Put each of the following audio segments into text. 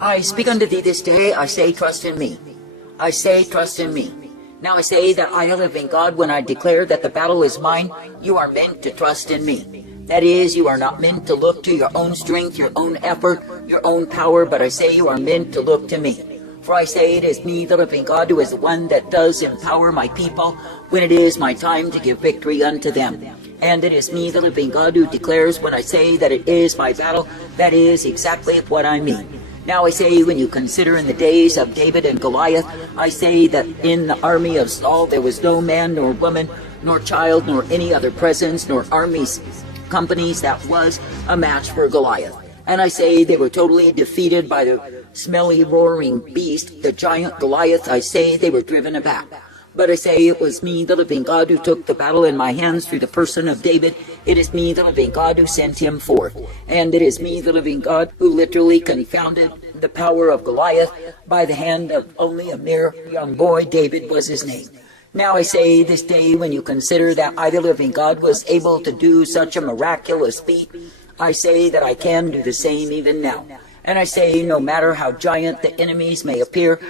I speak unto thee this day, I say, trust in me. I say, trust in me. Now I say that I, the living God, when I declare that the battle is mine, you are meant to trust in me. That is, you are not meant to look to your own strength, your own effort, your own power, but I say you are meant to look to me. For I say it is me, the living God, who is the one that does empower my people when it is my time to give victory unto them. And it is me, the living God, who declares when I say that it is my battle, that is exactly what I mean. Now I say, when you consider in the days of David and Goliath, I say that in the army of Saul there was no man nor woman, nor child, nor any other presence, nor armies, companies that was a match for Goliath. And I say they were totally defeated by the smelly, roaring beast, the giant Goliath. I say they were driven aback. But I say it was me, the living God, who took the battle in my hands through the person of David. It is me, the living God, who sent him forth. And it is me, the living God, who literally confounded the power of Goliath by the hand of only a mere young boy. David was his name. Now I say this day, when you consider that I, the living God, was able to do such a miraculous feat, I say that I can do the same even now. And I say, no matter how giant the enemies may appear,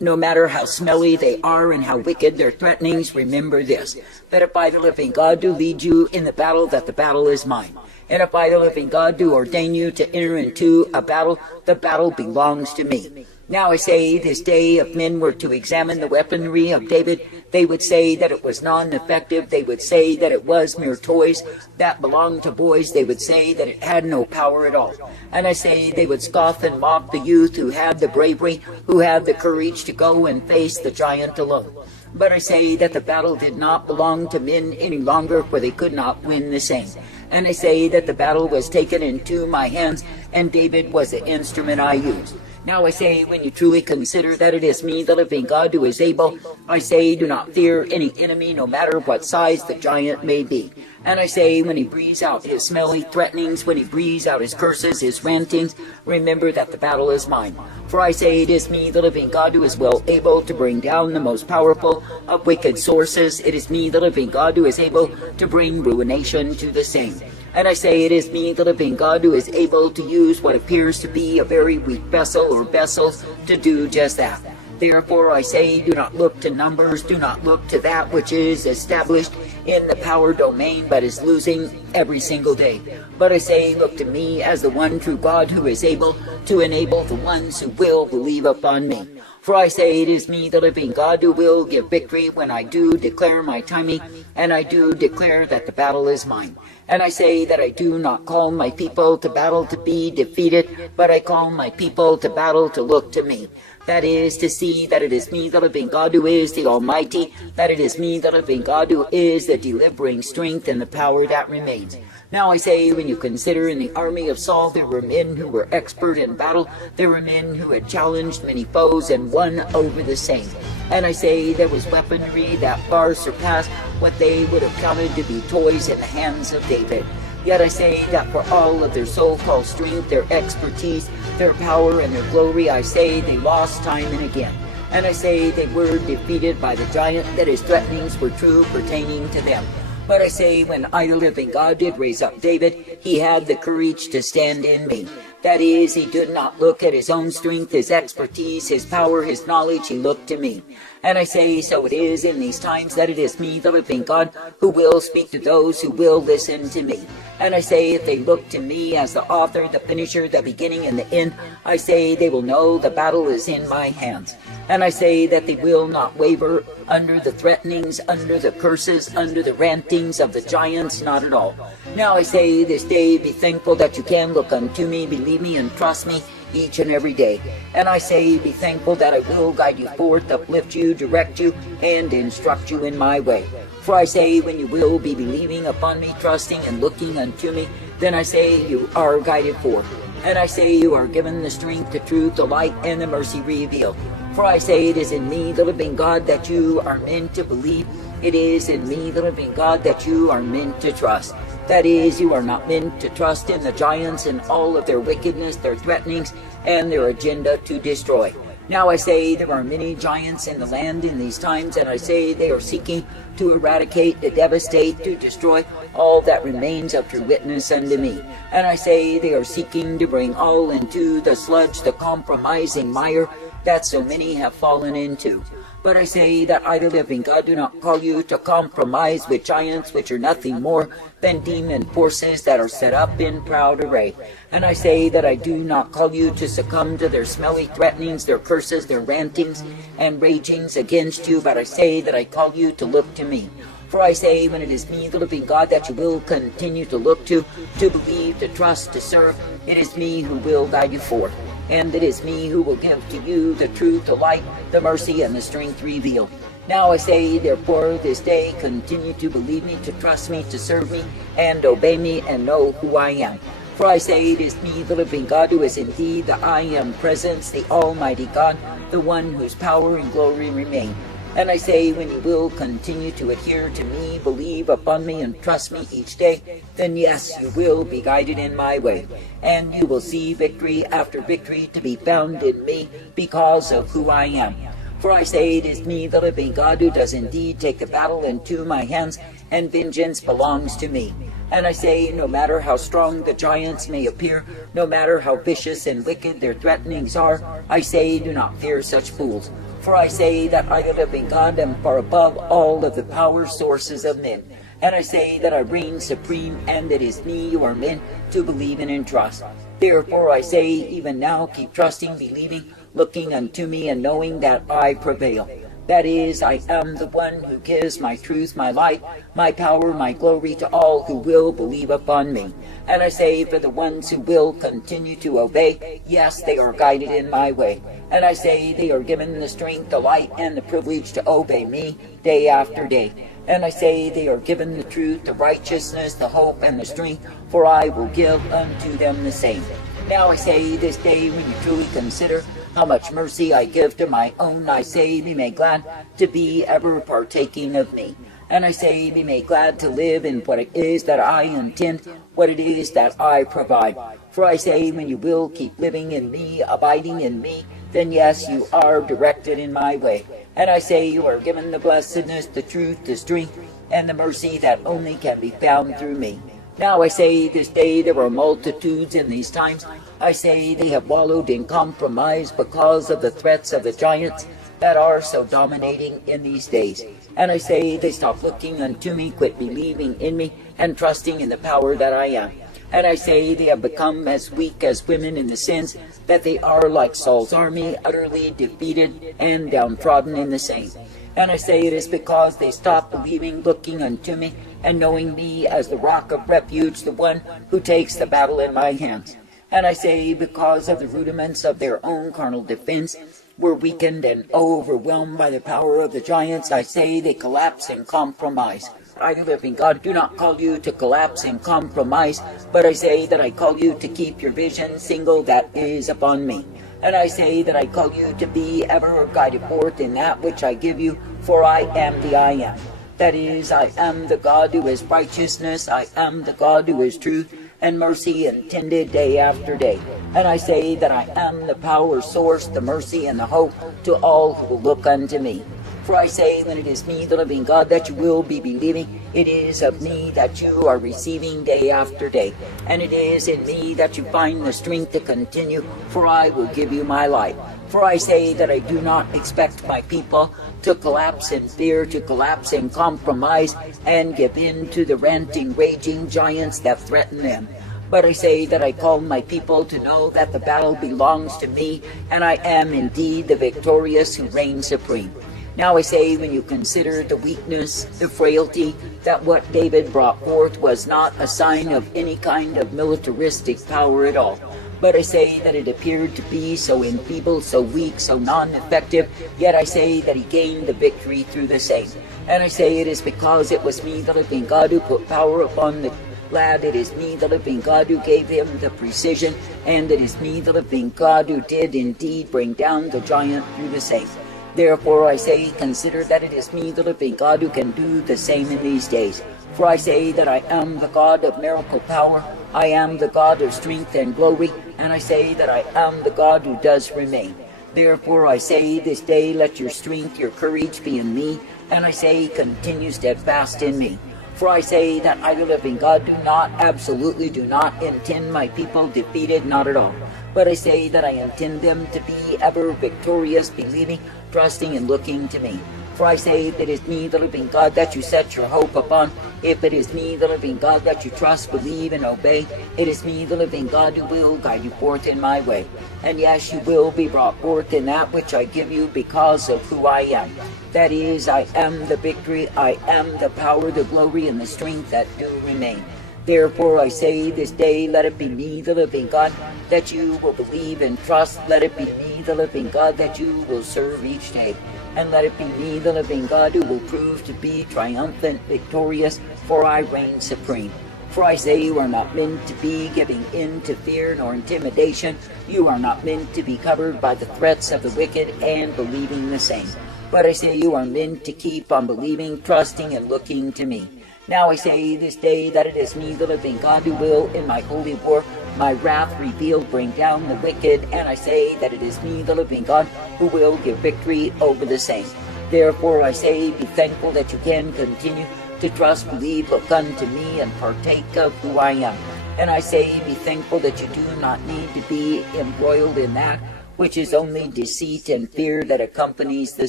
no matter how smelly they are and how wicked their threatenings, remember this, that if I, the living God, do lead you in the battle, that the battle is mine. And if I, the living God, do ordain you to enter into a battle, the battle belongs to me. Now I say this day, if men were to examine the weaponry of David, they would say that it was non-effective. They would say that it was mere toys that belonged to boys. They would say that it had no power at all. And I say they would scoff and mock the youth who had the bravery, who had the courage to go and face the giant alone. But I say that the battle did not belong to men any longer, for they could not win the same. And I say that the battle was taken into my hands, and David was the instrument I used. Now I say, when you truly consider that it is me, the living God, who is able, I say, do not fear any enemy, no matter what size the giant may be. And I say, when he breathes out his smelly threatenings, when he breathes out his curses, his rantings, remember that the battle is mine. For I say, it is me, the living God, who is well able to bring down the most powerful of wicked sources. It is me, the living God, who is able to bring ruination to the same. And I say, it is me, the living God, who is able to use what appears to be a very weak vessel or vessels to do just that. Therefore I say, do not look to numbers, do not look to that which is established in the power domain, but is losing every single day. But I say, look to me as the one true God, who is able to enable the ones who will believe upon me. For I say, it is me, the living God, who will give victory when I do declare my timing, and I do declare that the battle is mine. And I say that I do not call my people to battle to be defeated, but I call my people to battle to look to me. That is, to see that it is me, the living God, who is the Almighty, that it is me, the living God, who is the delivering strength and the power that remains. Now I say, when you consider in the army of Saul, there were men who were expert in battle, there were men who had challenged many foes and won over the same. And I say there was weaponry that far surpassed what they would have counted to be toys in the hands of David. Yet I say that for all of their so-called strength, their expertise, their power, and their glory, I say they lost time and again. And I say they were defeated by the giant, that his threatenings were true pertaining to them. But I say, when I, the living God, did raise up David, he had the courage to stand in me. That is, he did not look at his own strength, his expertise, his power, his knowledge. He looked to me. And I say, so it is in these times that it is me, the living God, who will speak to those who will listen to me. And I say, if they look to me as the author, the finisher, the beginning, and the end, I say they will know the battle is in my hands. And I say that they will not waver under the threatenings, under the curses, under the rantings of the giants, not at all. Now I say this day, be thankful that you can look unto me, believe me, and trust me each and every day. And I say, be thankful that I will guide you forth, uplift you, direct you, and instruct you in my way. For I say, when you will be believing upon me, trusting and looking unto me, then I say you are guided forth. And I say you are given the strength, the truth, the light, and the mercy revealed. For I say, it is in me, the living God, that you are meant to believe. It is in me, the living God, that you are meant to trust. That is, you are not meant to trust in the giants and all of their wickedness, their threatenings, and their agenda to destroy. Now I say there are many giants in the land in these times, and I say they are seeking to eradicate, to devastate, to destroy all that remains of true witness unto me. And I say they are seeking to bring all into the sludge, the compromising mire that so many have fallen into. But I say that I, the living God, do not call you to compromise with giants which are nothing more than demon forces that are set up in proud array. And I say that I do not call you to succumb to their smelly threatenings, their curses, their rantings and ragings against you, but I say that I call you to look to me. For I say, when it is me, the living God, that you will continue to look to believe, to trust, to serve, it is me who will guide you forth. And it is me who will give to you the truth, the light, the mercy, and the strength revealed. Now I say, therefore, this day, continue to believe me, to trust me, to serve me, and obey me, and know who I am. For I say, it is me, the living God, who is indeed the I Am Presence, the Almighty God, the one whose power and glory remain. And I say, when you will continue to adhere to me, believe upon me, and trust me each day, then yes, you will be guided in my way. And you will see victory after victory to be found in me because of who I am. For I say, it is me, the living God, who does indeed take the battle into my hands, and vengeance belongs to me. And I say, no matter how strong the giants may appear, no matter how vicious and wicked their threatenings are, I say, do not fear such fools. For I say that I, the living God, am far above all of the power sources of men. And I say that I reign supreme, and it is me you are meant to believe in and trust. Therefore I say, even now, keep trusting, believing, looking unto me, and knowing that I prevail. That is, I am the one who gives my truth, my light, my power, my glory to all who will believe upon me. And I say, for the ones who will continue to obey, yes, they are guided in my way. And I say, they are given the strength, the light, and the privilege to obey me day after day. And I say, they are given the truth, the righteousness, the hope, and the strength, for I will give unto them the same. Now I say, this day, when you truly consider how much mercy I give to my own, I say, be made glad to be ever partaking of me. And I say, be made glad to live in what it is that I intend, what it is that I provide. For I say, when you will keep living in me, abiding in me, then yes, you are directed in my way. And I say, you are given the blessedness, the truth, the strength, and the mercy that only can be found through me. Now I say, this day there are multitudes in these times. I say, they have wallowed in compromise because of the threats of the giants that are so dominating in these days. And I say, they stop looking unto me, quit believing in me, and trusting in the power that I am. And I say, they have become as weak as women in the sense that they are like Saul's army, utterly defeated and downtrodden in the same. And I say, it is because they stop believing, looking unto me, and knowing me as the rock of refuge, the one who takes the battle in my hands. And I say, because of the rudiments of their own carnal defense were weakened and overwhelmed by the power of the giants, I say they collapse and compromise. I, the living God, do not call you to collapse and compromise, but I say that I call you to keep your vision single that is upon me. And I say that I call you to be ever guided forth in that which I give you, for I am the I am. That is, I am the God who is righteousness, I am the God who is truth and mercy intended day after day. And I say that I am the power source, the mercy and the hope to all who will look unto me. For I say, when it is me, the living God, that you will be believing, it is of me that you are receiving day after day. And it is in me that you find the strength to continue, for I will give you my life. For I say that I do not expect my people to collapse in fear, to collapse in compromise, and give in to the ranting, raging giants that threaten them. But I say that I call my people to know that the battle belongs to me, and I am indeed the victorious who reigns supreme. Now I say, when you consider the weakness, the frailty, that what David brought forth was not a sign of any kind of militaristic power at all. But I say that it appeared to be so enfeebled, so weak, so non-effective, yet I say that he gained the victory through the same. And I say it is because it was me, the living God, who put power upon the lad. It is me, the living God, who gave him the precision, and it is me, the living God, who did indeed bring down the giant through the same. Therefore I say, consider that it is me, the living God, who can do the same in these days. For I say that I am the God of miracle power, I am the God of strength and glory, and I say that I am the God who does remain. Therefore I say this day, let your strength, your courage be in me, and I say, continue steadfast in me. For I say that I, the living God, absolutely do not intend my people defeated, not at all. But I say that I intend them to be ever victorious, believing, trusting, and looking to me. For I say, if it is me, the living God, that you set your hope upon, if it is me, the living God, that you trust, believe, and obey, it is me, the living God, who will guide you forth in my way. And yes, you will be brought forth in that which I give you because of who I am. That is, I am the victory, I am the power, the glory, and the strength that do remain. Therefore I say this day, let it be me, the living God, that you will believe and trust. Let it be me, the living God, that you will serve each day. And let it be me, the living God, who will prove to be triumphant, victorious, for I reign supreme. For I say you are not meant to be giving in to fear nor intimidation. You are not meant to be covered by the threats of the wicked and believing the same. But I say you are meant to keep on believing, trusting, and looking to me. Now I say this day that it is me, the living God, who will, in my holy war, my wrath revealed, bring down the wicked. And I say that it is me, the living God, who will give victory over the same. Therefore I say, be thankful that you can continue to trust, believe, look unto me, and partake of who I am. And I say, be thankful that you do not need to be embroiled in that which is only deceit and fear that accompanies the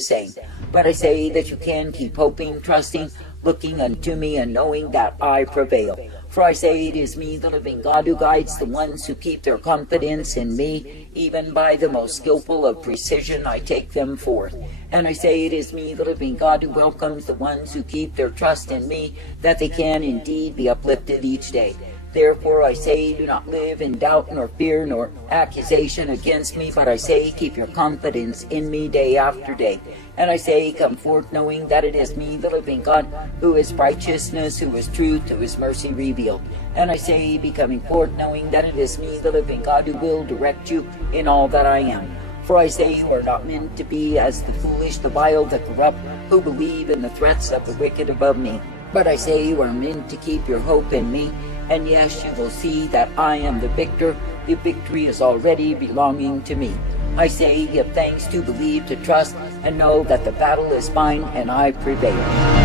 same. But I say that you can keep hoping, trusting, looking unto me, and knowing that I prevail. For I say it is me, the living God, who guides the ones who keep their confidence in me. Even by the most skillful of precision I take them forth. And I say it is me, the living God, who welcomes the ones who keep their trust in me, that they can indeed be uplifted each day. Therefore I say, do not live in doubt nor fear nor accusation against me, but I say, keep your confidence in me day after day. And I say, come forth knowing that it is me, the living God, who is righteousness, who is truth, who is mercy revealed. And I say, be coming forth knowing that it is me, the living God, who will direct you in all that I am. For I say you are not meant to be as the foolish, the vile, the corrupt, who believe in the threats of the wicked above me. But I say you are meant to keep your hope in me. And yes, you will see that I am the victor. The victory is already belonging to me. I say, give thanks to believe, to trust, and know that the battle is mine and I prevail.